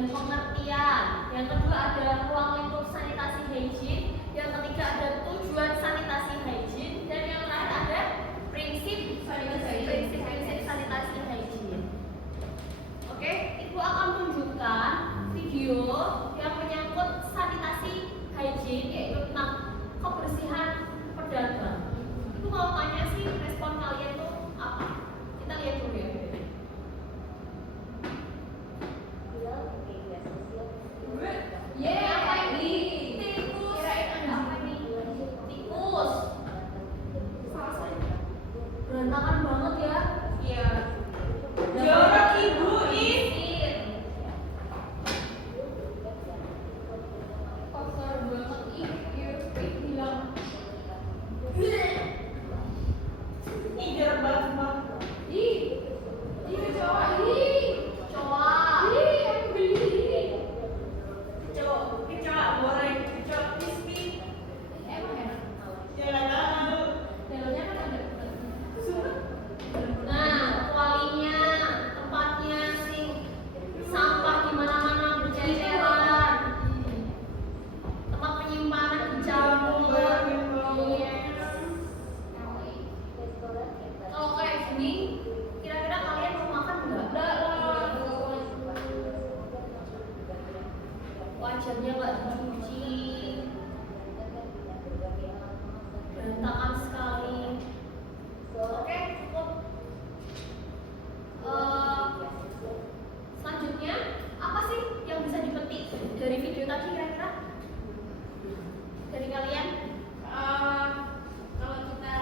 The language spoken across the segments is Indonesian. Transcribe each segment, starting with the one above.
dan pengertian. Yang kedua ada ruang lingkup sanitasi hygiene. Yang ketiga ada tujuan sanitasi hygiene. Dan yang terakhir ada prinsip sanitasi hygiene. Oke, Ibu akan tunjukkan video yang menyangkut sanitasi hygiene, yaitu tentang kebersihan pedagang. Ibu mau tanya sih, respon kalian tuh apa? Kita lihat dulu ya. Apa ini? Tikus. Kirain ada apa nih? Tikus. Berantakan banget ya. Iya. Jorok ibu ini. Kotor banget bilang. Ih, jorok banget semua. Coba. Yang beli. Kecoa goreng, kecoa crispy. Emang enak. Jangan tahu. Dalamnya kan ada. Nah, kualinya, tempatnya sih sampah di mana-mana berceceran. Tempat penyimpanan dicampur. Iya. Kalau kayak gini, kira-kira kalian mau makan nggak? Enggak lah. Wajarnya nggak dicuci. Berantakan sekali. Oke, cukup. Selanjutnya, apa sih yang bisa dipetik dari video tadi kira-kira? Dari kalian? Kalau kita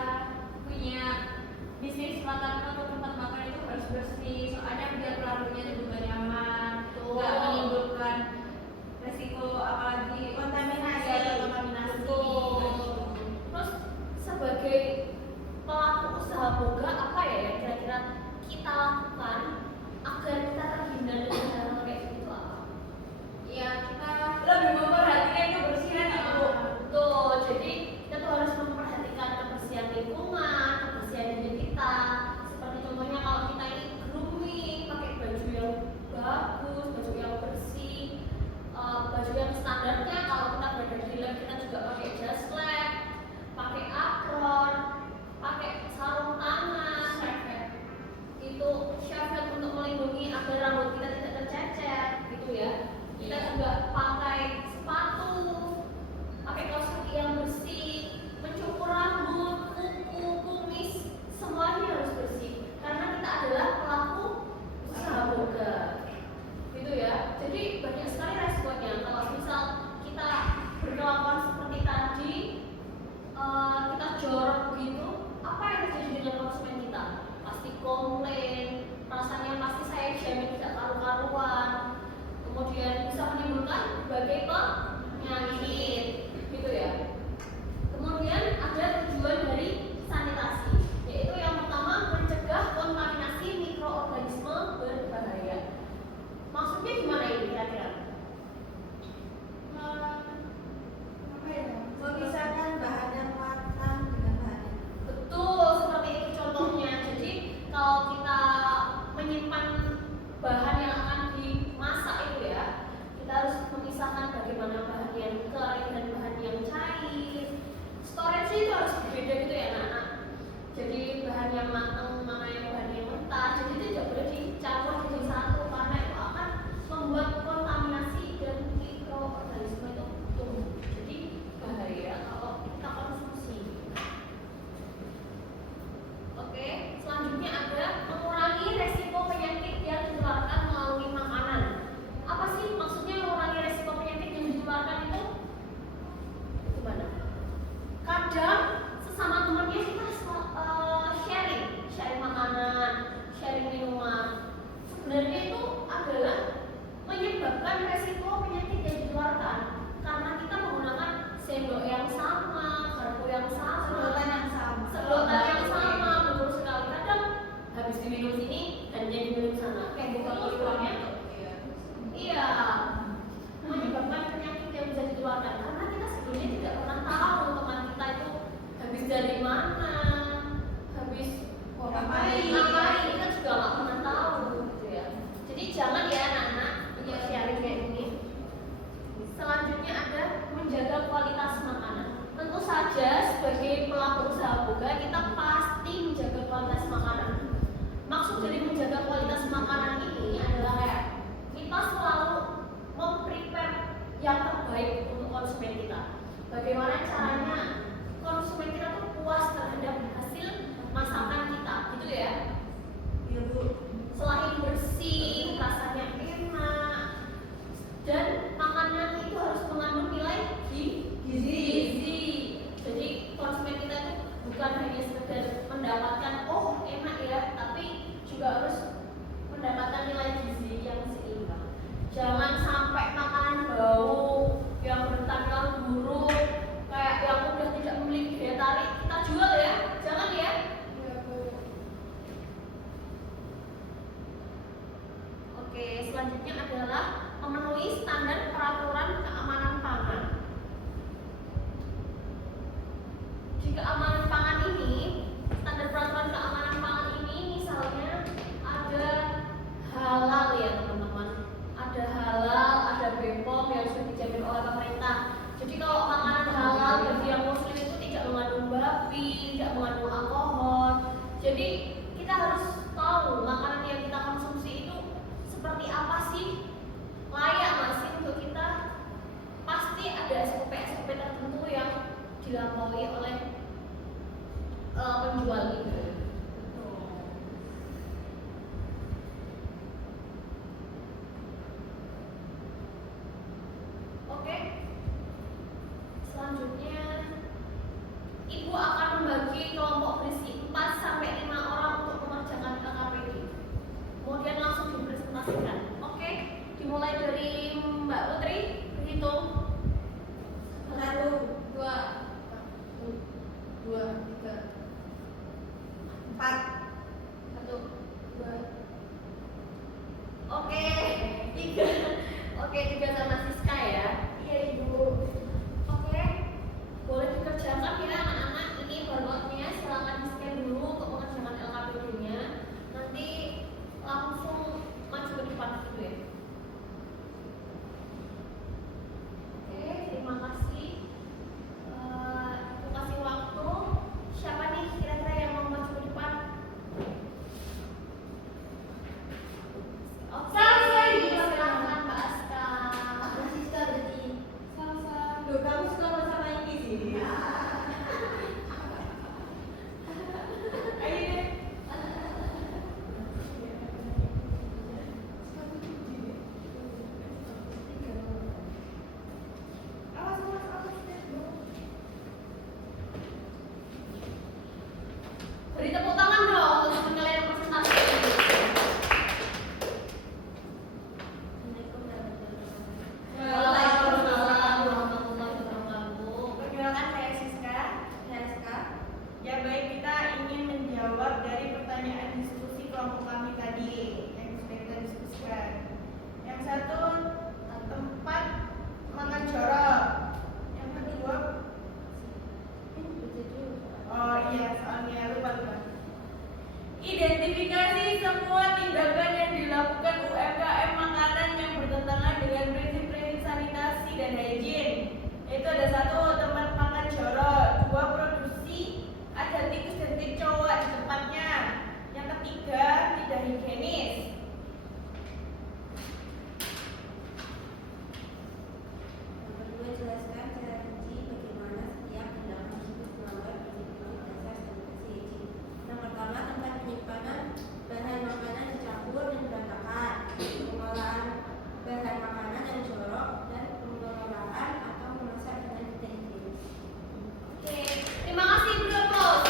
punya bisnis makanan atau tempat makan itu harus bersih, soalnya biar pelakunya juga nyaman, nggak menimbulkan resiko apalagi kontaminasi atau kontaminasi. Terus sebagai pelaku usaha boga apa ya yang kira-kira kita lakukan agar kita terhindar dari hal kayak gitu apa? Ya kita Lebih memperhatikan kebersihan ibu. Tuh, adalah memenuhi standar peraturan keamanan pangan. Di keamanan pangan ini, standar peraturan keamanan pangan ini misalnya ada halal ya teman-teman. Ada halal, ada BPOM yang sudah dijamin oleh pemerintah. Jadi kalau makanan halal bagi yang muslim itu tidak mengandung babi, tidak mengandung alkohol. Jadi kita harus tahu makanan yang kita konsumsi itu seperti apa sih, layak nggak sih untuk kita. Pasti ada SOP tertentu yang dilampaui oleh penjual itu. Oke. Selanjutnya, Ibu akan membagi kelompok berisi 4 sampai 5 orang untuk mengerjakan LKPD. Kemudian langsung dipresentasikan. Oke, dimulai dari Mbak Putri, berhitung. 1, 2, 2, 3, 4. 1, 2. Oke, 3. Oke, 3 sama Siska ya. Iya Ibu. Oke, boleh dikerjakan ya anak-anak. Ini barcode-nya silakan di-scan dulu untuk mengerjakan LKPD-nya. Nanti langsung maju ke depan gitu ya. Oke, terima kasih. Aku kasih waktu. Siapa nih kira-kira yang mau maju ke depan? Oke, silakan Mbak Aska. Siska berarti. Salsa. Loh, kamu suka sama ini sih. Ayo deh. Beri tepuk tangan dong untuk teman kalian yang presentasi. Waalaikumsalam warahmatullahi wabarakatuh. Perkenalkan saya Siska. Ya baik, kita ingin menjawab dari pertanyaan diskusi kelompok kami tadi yang sudah kita diskusikan. Yang satu, tempat makan jorok. Yang kedua, oh iya soalnya lupa. Identifikasi semua tindakan yang dilakukan UMKM makanan yang bertentangan dengan prinsip-prinsip sanitasi dan higien. Itu ada 1, tempat makan jorok. 2, produksi ada tikus dan kecoa di tempatnya. Yang ketiga, tidak higienis. Yang kedua, jelaskan secara rinci bagaimana setiap tindakan tersebut melanggar prinsip-prinsip dasar sanitasi higien. Yang pertama, tempat penyimpanan bahan makanan dicampur dan berantakan, pengolahan bahan makanan yang jorok, dan pengelolaan atau memasak dengan tidak higienis. Oke, terima kasih Bu Doplos.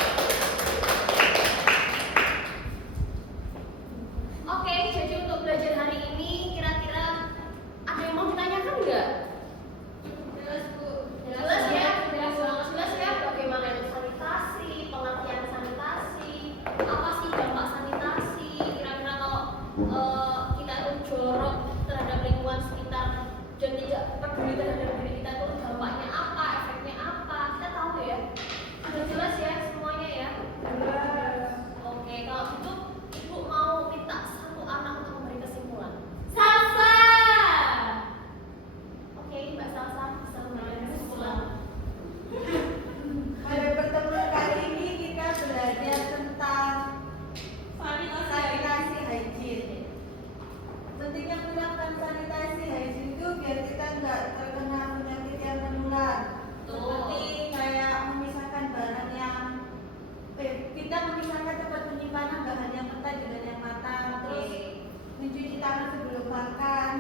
Oke, jadi untuk belajar hari ini kira-kira ada yang mau ditanyakan nggak? Jelas, Bu. Jelas ya, jelas ya bagaimana itu sanitasi, pengertian sanitasi, apa sih dampak sanitasi, kira-kira kalau kita itu jorok terhadap lingkungan sekitar dan tidak peduli terhadap diri kita itu dampaknya apa, efeknya apa, kita tahu ya. Sudah jelas ya semuanya ya. Oke, kalau gitu Ibu mau minta 1 anak untuk memberi kesimpulan. Salsa. Oke, Mbak Salsa bisa memberikan kesimpulan. Pada pertemuan kali ini kita belajar tentang sanitasi hygiene. Pentingnya melakukan sanitasi hygiene itu biar kita nggak terkena penyakit yang menular. Seperti kayak memisahkan barang yang kita memisahkan tempat penyimpanan bahan yang mentah dengan yang matang. Terus mencuci tangan sebelum makan.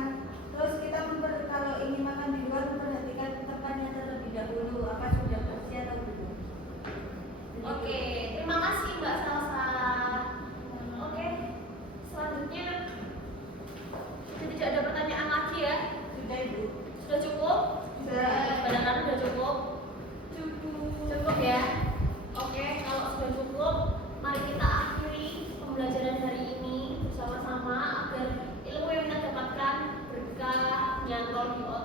Terus kita kalau ingin makan di luar memperhatikan tempatnya terlebih dahulu apa sudah bersih atau belum. Oke, terima kasih Mbak Salsa. Oke, selanjutnya tidak ada pertanyaan lagi ya. Sudah Ibu. Sudah cukup. all